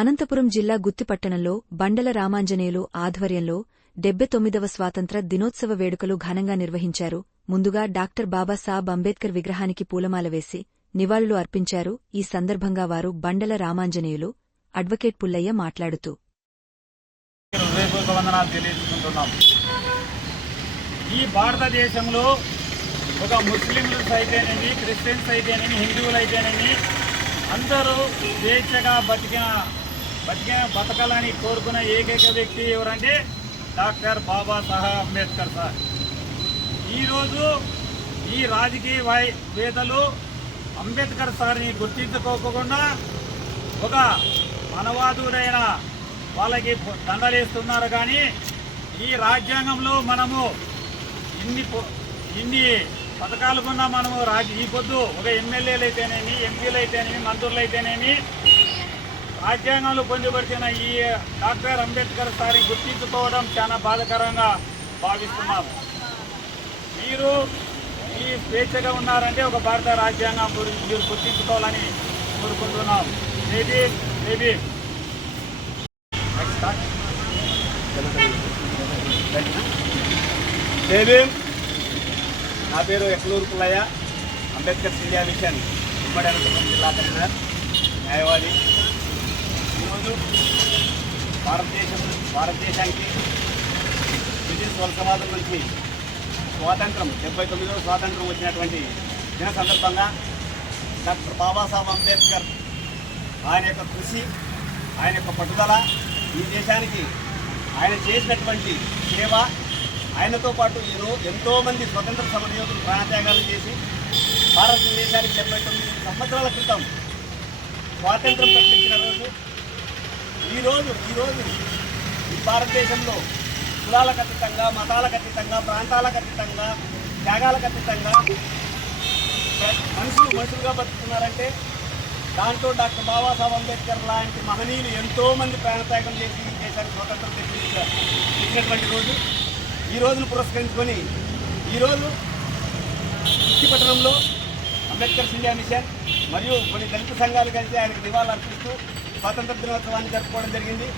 అనంతపురం జిల్లా గుత్తిపట్టణంలో బండల రామాంజనేయులు ఆధ్వర్యంలో 79వ స్వాతంత్ర దినోత్సవ వేడుకలు ఘనంగా నిర్వహించారు. ముందుగా డాక్టర్ బాబాసాహెబ్ అంబేద్కర్ విగ్రహానికి పూలమాల వేసి నివాళులు అర్పించారు. ఈ సందర్భంగా వారు బండల రామాంజనేయులు, అడ్వకేట్ పుల్లయ్య మాట్లాడుతూ ఈ భారతదేశంలో ఒక ముస్లింలు అయితేనేమి, క్రిస్టియన్స్ అయితేనేమి, హిందువులు అయితేనేమి అందరూ స్వేచ్ఛగా బతకాలని కోరుకున్న ఏకైక వ్యక్తి ఎవరంటే డాక్టర్ బాబాసాహెబ్ అంబేద్కర్ సార్. ఈరోజు ఈ రాజకీయవేత్తలు అంబేద్కర్ సార్ని గుర్తించుకోకుండా ఒక మనవాదుడైన వాళ్ళకి దండలేస్తున్నారు. కానీ ఈ రాజ్యాంగంలో మనము ఇన్ని పథకాలు కొన్నా మనము ఈ పొద్దు ఒక ఎమ్మెల్యేలు అయితేనేమి, ఎంపీలు అయితేనేమి, మంత్రులు అయితేనేమి రాజ్యాంగంలో పొందుపరిచిన ఈ డాక్టర్ అంబేద్కర్ సార్ని గుర్తించుకోవడం చాలా బాధాకరంగా భావిస్తున్నాము. మీరు ఈ స్వేచ్ఛగా ఉన్నారంటే ఒక భారత రాజ్యాంగం గురించి మీరు గుర్తించుకోవాలని కోరుకుంటున్నాం. నా పేరు ఎక్లూరు పుల్లయ్య, అంబేద్కర్ ఇండియా మిషన్ ఉమ్మడి అనంతపురం జిల్లా కన్వీనర్, న్యాయవాది. ఈరోజు భారతదేశానికి బ్రిటిష్ వలసవాదం నుంచి స్వాతంత్రం 79వ స్వాతంత్రం వచ్చినటువంటి దిన సందర్భంగా డాక్టర్ బాబాసాహెబ్ అంబేద్కర్ ఆయన యొక్క కృషి, ఆయన యొక్క పట్టుదల, ఈ దేశానికి ఆయన చేసినటువంటి సేవ, ఆయనతో పాటు ఎంతోమంది స్వతంత్ర సమరయోధులు ప్రాణత్యాగాలు చేసి భారతదేశానికి 79 సంవత్సరాల క్రితం స్వాతంత్రం ప్రకటించిన రోజు ఈరోజు ఈ భారతదేశంలో కులాలకు అతీతంగా, మతాలకు అతీతంగా, ప్రాంతాలకు అతీతంగా, త్యాగాలకు అతీతంగా మనుషులుగా బతుకుతున్నారంటే దాంట్లో డాక్టర్ బాబాసాహెబ్ అంబేద్కర్ లాంటి మహనీయులు ఎంతోమంది ప్రాణత్యాగం చేసి ఈ దేశానికి స్వతంత్రం తెచ్చినటువంటి రోజు. ఈ రోజును పురస్కరించుకొని ఈరోజు గుత్తిపట్టణంలో అంబేద్కర్ ఇండియా మిషన్ మరియు కొన్ని దళిత సంఘాలు కలిసి ఆయనకు నివాళులు అర్పిస్తూ స్వాతంత్ర దినోత్సవాన్ని జరుపుకోవడం జరిగింది.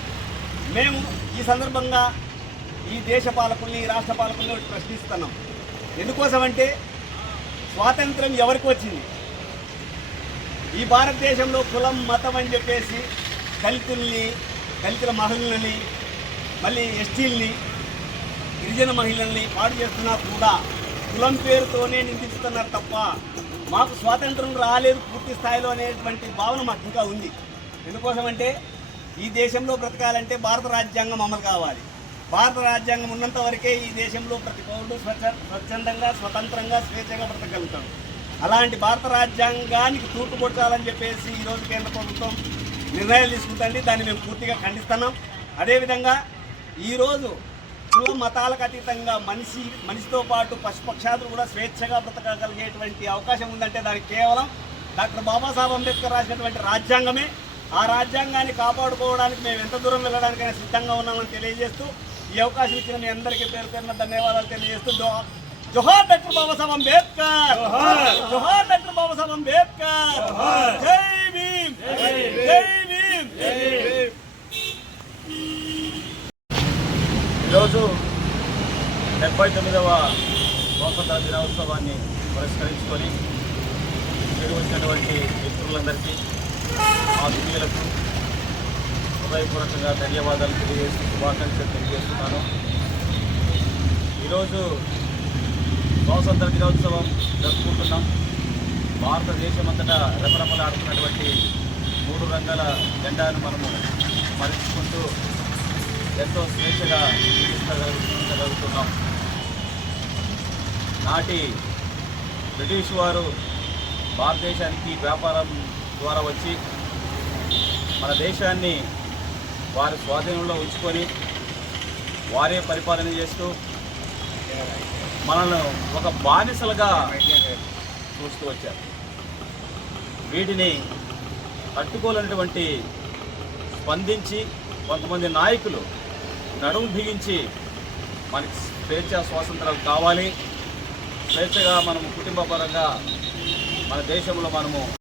మేము ఈ సందర్భంగా ఈ దేశ పాలకుల్ని, ఈ రాష్ట్ర పాలకుల్ని ప్రశ్నిస్తున్నాం. ఎందుకోసమంటే స్వాతంత్రం ఎవరికి వచ్చింది? ఈ భారతదేశంలో కులం, మతం అని చెప్పేసి దళితుల మహిళల్ని, మళ్ళీ ఎస్టీల్ని, గిరిజన మహిళల్ని పాడు చేస్తున్నా కూడా కులం పేరుతోనే నిందిస్తున్నారు తప్ప మాకు స్వాతంత్రం రాలేదు పూర్తి స్థాయిలో అనేటువంటి భావన మాకు ఇంకా ఉంది. ఎందుకోసమంటే ఈ దేశంలో బ్రతకాలంటే భారత రాజ్యాంగం అమలు కావాలి. భారత రాజ్యాంగం ఉన్నంత వరకే ఈ దేశంలో ప్రతి పౌరుడు స్వచ్ఛందంగా, స్వతంత్రంగా, స్వేచ్ఛగా బ్రతకగలుగుతాడు. అలాంటి భారత రాజ్యాంగానికి తూటుపొట్టాలని చెప్పేసి ఈరోజు కేంద్ర ప్రభుత్వం నిర్ణయాలు తీసుకుంటుంది. దాన్ని మేము పూర్తిగా ఖండిస్తున్నాం. అదేవిధంగా ఈరోజు కుల మతాలకు అతీతంగా మనిషితో పాటు పశుపక్షాదులు కూడా స్వేచ్ఛగా బ్రతకగలిగేటువంటి అవకాశం ఉందంటే దానికి కేవలం డాక్టర్ బాబాసాహెబ్ అంబేద్కర్ రాసినటువంటి రాజ్యాంగమే. ఆ రాజ్యాంగాన్ని కాపాడుకోవడానికి మేము ఎంత దూరం వెళ్ళడానికైనా సిద్ధంగా ఉన్నామని తెలియజేస్తూ ఈ అవకాశం ఇచ్చిన మీ అందరికీ పేరు పేరున ధన్యవాదాలు తెలియజేస్తూ జోహార్ డాక్టర్ బాబాసాహెబ్ అంబేద్కర్, జోహార్ డాక్టర్ బాబాసాహెబ్ అంబేద్కర్, జై భీమ్, జై భీమ్. ఈరోజు 79వ స్వాతంత్ర దినోత్సవాన్ని పురస్కరించుకొని నిర్వహించినటువంటి మిత్రులందరికీ, ఆత్మీయులకు హృదయపూర్వకంగా ధన్యవాదాలు తెలియజేస్తూ శుభాకాంక్షలు తెలియజేస్తున్నాను. ఈరోజు స్వాతంత్ర దినోత్సవం జరుపుకుంటున్నాం. భారతదేశం అంతటా రెపరెపలాడుతున్నటువంటి 3 రంగాల జెండాను మనము స్మరించుకుంటూ ఎంతో స్వేచ్ఛగా జీవించగలుగుతున్నాం. నాటి బ్రిటిష్ వారు భారతదేశానికి వ్యాపారం ద్వారా వచ్చి మన దేశాన్ని వారి స్వాధీనంలో ఉంచుకొని వారే పరిపాలన చేస్తూ మనల్ని ఒక బానిసలుగా చూస్తూ వచ్చారు. వీటిని తట్టుకోలేనటువంటి స్పందించి కొంతమంది నాయకులు నడుము బిగించి మనకి స్వేచ్ఛ స్వాతంత్రాలు కావాలి, స్వేచ్ఛగా మనము కుటుంబపరంగా మన దేశంలో మనము